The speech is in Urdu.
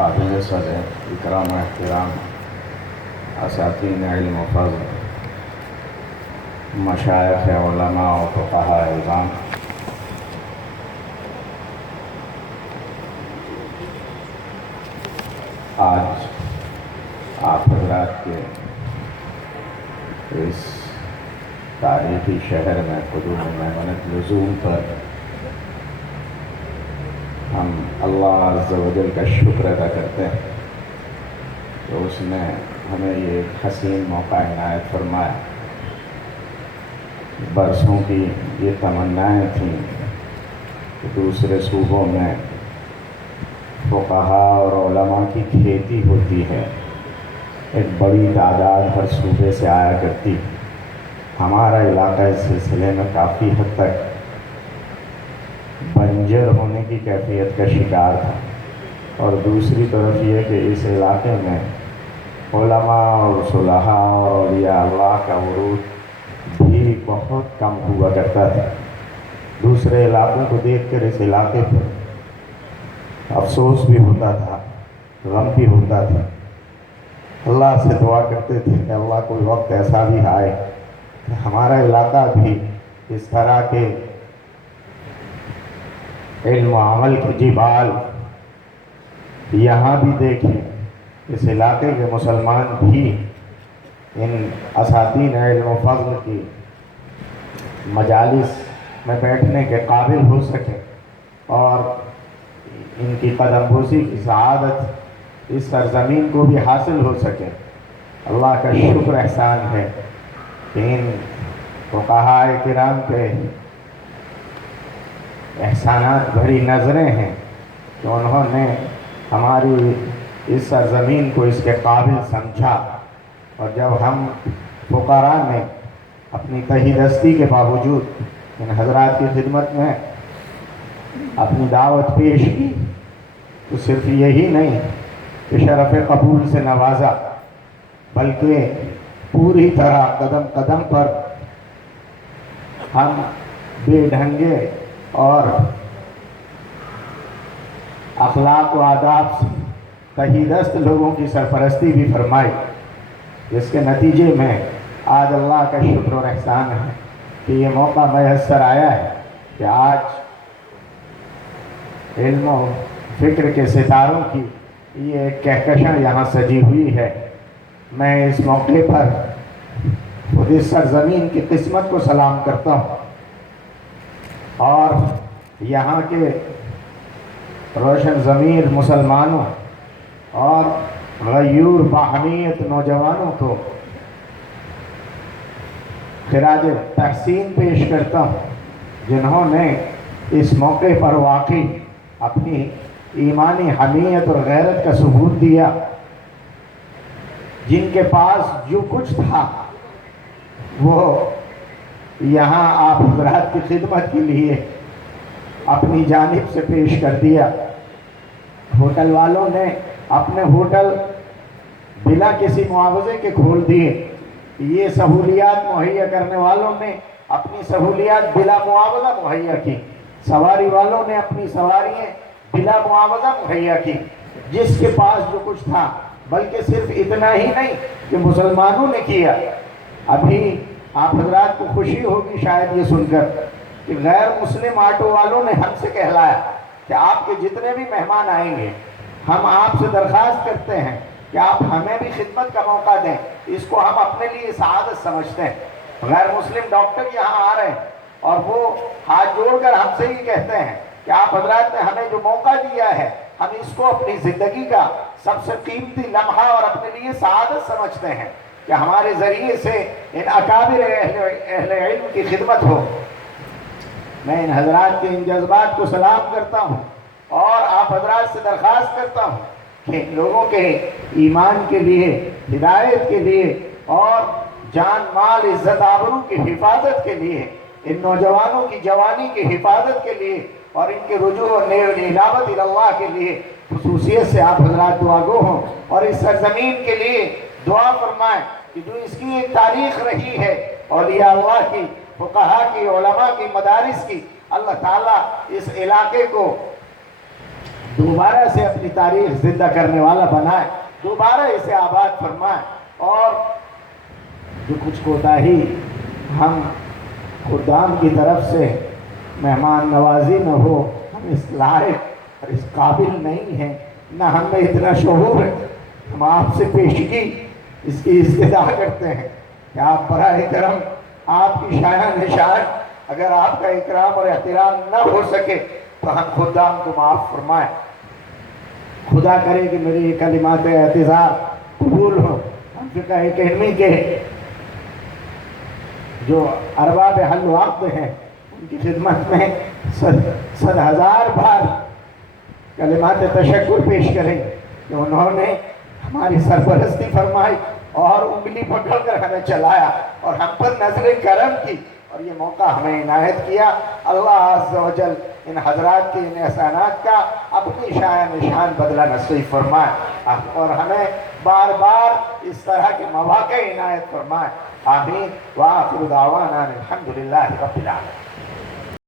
قابل صدر اکرام و احترام اساتین علم و فضل، مشائخ علماء و فقہاء اعظام، آج آپ حضرات کے اس تاریخی شہر میں قدوم میمنت لزوم پر ہم اللہ عز و جل کا شکر ادا کرتے ہیں کہ اس نے ہمیں یہ حسین موقع عنایت فرمایا۔ برسوں کی یہ تمنائیں تھیں کہ دوسرے صوبوں میں فقہاء اور علماء کی کھیتی ہوتی ہے، ایک بڑی تعداد ہر صوبے سے آیا کرتی، ہمارا علاقہ اس سلسلے میں کافی حد تک بنجر ہونے کی کیفیت کا شکار تھا، اور دوسری طرف یہ کہ اس علاقے میں علماء اور صلحاء اور اولیاء اللہ کا ورود بھی بہت کم ہوا کرتا تھا۔ دوسرے علاقوں کو دیکھ کر اس علاقے پر افسوس بھی ہوتا تھا، غم بھی ہوتا تھا۔ اللہ سے دعا کرتے تھے کہ اللہ کوئی وقت ایسا بھی آئے کہ ہمارا علاقہ بھی اس طرح کے علم و عمل کے جبال یہاں بھی دیکھیں، اس علاقے کے مسلمان بھی ان اساتین علم و فضل کی مجالس میں بیٹھنے کے قابل ہو سکے اور ان کی قدم بوسی کی سعادت اس سرزمین کو بھی حاصل ہو سکے۔ اللہ کا شکر احسان ہے کہ ان فقہاء کرام پہ احسانات بھری نظریں ہیں کہ انہوں نے ہماری اس سرزمین کو اس کے قابل سمجھا، اور جب ہم فقراء نے اپنی تہی دستی کے باوجود ان حضرات کی خدمت میں اپنی دعوت پیش کی تو صرف یہی نہیں کہ شرف قبول سے نوازا، بلکہ پوری طرح قدم قدم پر ہم بے ڈھنگے اور اخلاق و آداب سے تہی دست لوگوں کی سرپرستی بھی فرمائی، جس کے نتیجے میں آج اللہ کا شکر اور احسان ہے کہ یہ موقع میسر آیا ہے کہ آج علم و فکر کے ستاروں کی یہ ایک کہکشاں یہاں سجی ہوئی ہے۔ میں اس موقع پر خود اس سرزمین کی قسمت کو سلام کرتا ہوں اور یہاں کے روشن ضمیر مسلمانوں اور غیور باہمیت نوجوانوں کو خراج تحسین پیش کرتا ہوں، جنہوں نے اس موقع پر واقعی اپنی ایمانی حمیت اور غیرت کا ثبوت دیا، جن کے پاس جو کچھ تھا وہ یہاں آپ حضرات کی خدمت کے لیے اپنی جانب سے پیش کر دیا۔ ہوٹل والوں نے اپنے ہوٹل بلا کسی معاوضے کے کھول دیے، یہ سہولیات مہیا کرنے والوں نے اپنی سہولیات بلا معاوضہ مہیا کی، سواری والوں نے اپنی سواریاں بلا معاوضہ مہیا کی، جس کے پاس جو کچھ تھا۔ بلکہ صرف اتنا ہی نہیں کہ مسلمانوں نے کیا، ابھی آپ حضرات کو خوشی ہوگی شاید یہ سن کر کہ غیر مسلم آٹو والوں نے ہم سے کہلایا کہ آپ کے جتنے بھی مہمان آئیں گے ہم آپ سے درخواست کرتے ہیں کہ آپ ہمیں بھی خدمت کا موقع دیں، اس کو ہم اپنے لیے سعادت سمجھتے ہیں۔ غیر مسلم ڈاکٹر یہاں آ رہے ہیں اور وہ ہاتھ جوڑ کر ہم سے ہی کہتے ہیں کہ آپ حضرات نے ہمیں جو موقع دیا ہے ہم اس کو اپنی زندگی کا سب سے قیمتی لمحہ اور اپنے لیے سعادت سمجھتے ہیں کہ ہمارے ذریعے سے ان اکابر اہل علم کی خدمت ہو۔ میں ان حضرات کے ان جذبات کو سلام کرتا ہوں اور آپ حضرات سے درخواست کرتا ہوں کہ لوگوں کے ایمان کے لیے، ہدایت کے لیے اور جان مال عزت آبرو کی حفاظت کے لیے، ان نوجوانوں کی جوانی کی حفاظت کے لیے اور ان کے رجوع و انابت اللہ کے لیے خصوصیت سے آپ حضرات دعا گو ہوں، اور اس سرزمین کے لیے دعا فرمائیں کہ جو اس کی ایک تاریخ رہی ہے اولیاء اللہ کی، فقہاء کی، علماء کی، مدارس کی، اللہ تعالیٰ اس علاقے کو دوبارہ سے اپنی تاریخ زندہ کرنے والا بنائے، دوبارہ اسے آباد فرمائے، اور جو کچھ کوتاہی ہم خدام کی طرف سے مہمان نوازی نہ ہو، ہم اس لائق اور اس قابل نہیں ہیں، نہ ہم میں اتنا شعور ہے، ہم آپ سے پیشگی اس کی استدعا کرتے ہیں کہ آپ برائے کرم آپ کی شایان نشان، اگر آپ کا اکرام اور احترام نہ ہو سکے تو ہم خدام کو معاف فرمائیں۔ خدا کرے کہ میری یہ کلمات اعتذار قبول ہو۔ ہم فقہ اکیڈمی کے جو ارباب حل و عقد ہیں ان کی خدمت میں صد ہزار بار کلمات تشکر پیش کریں کہ انہوں نے ہماری سرپرستی فرمائی اور انگلی پکڑ کر ہمیں چلایا اور ہم پر نظر کرم کی اور یہ موقع ہمیں عنایت کیا۔ اللہ عز و جل ان حضرات کے ان احسانات کا اپنی شایان نشان بدلہ نصیب فرمائے اور ہمیں بار بار اس طرح کے مواقع عنایت فرمائے۔ آمین۔ وآخر دعوانا الحمدللہ رب العالمین۔